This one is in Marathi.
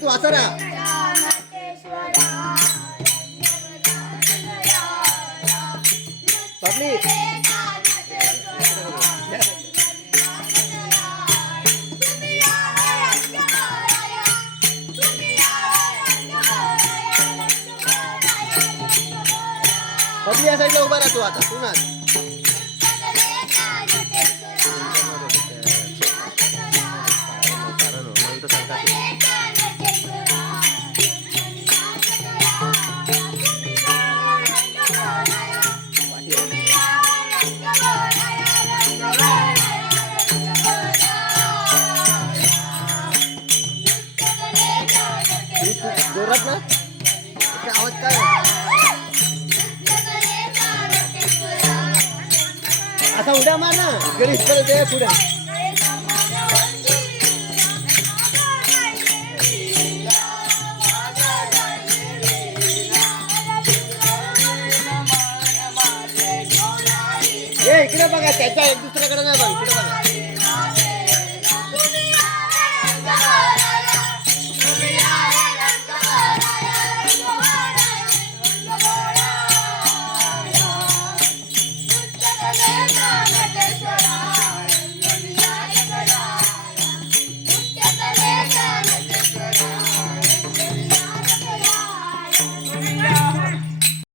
तू आचारा पब्लिक. पब्लिक या साईडला उभा राहतो आता. तू जोरात ना आवाज काय? असा उड्या मार ना. गणेश परत पुढे. इकडे बघा त्याच्या एक दुसऱ्याकडे नाही बघा इकडे बघा.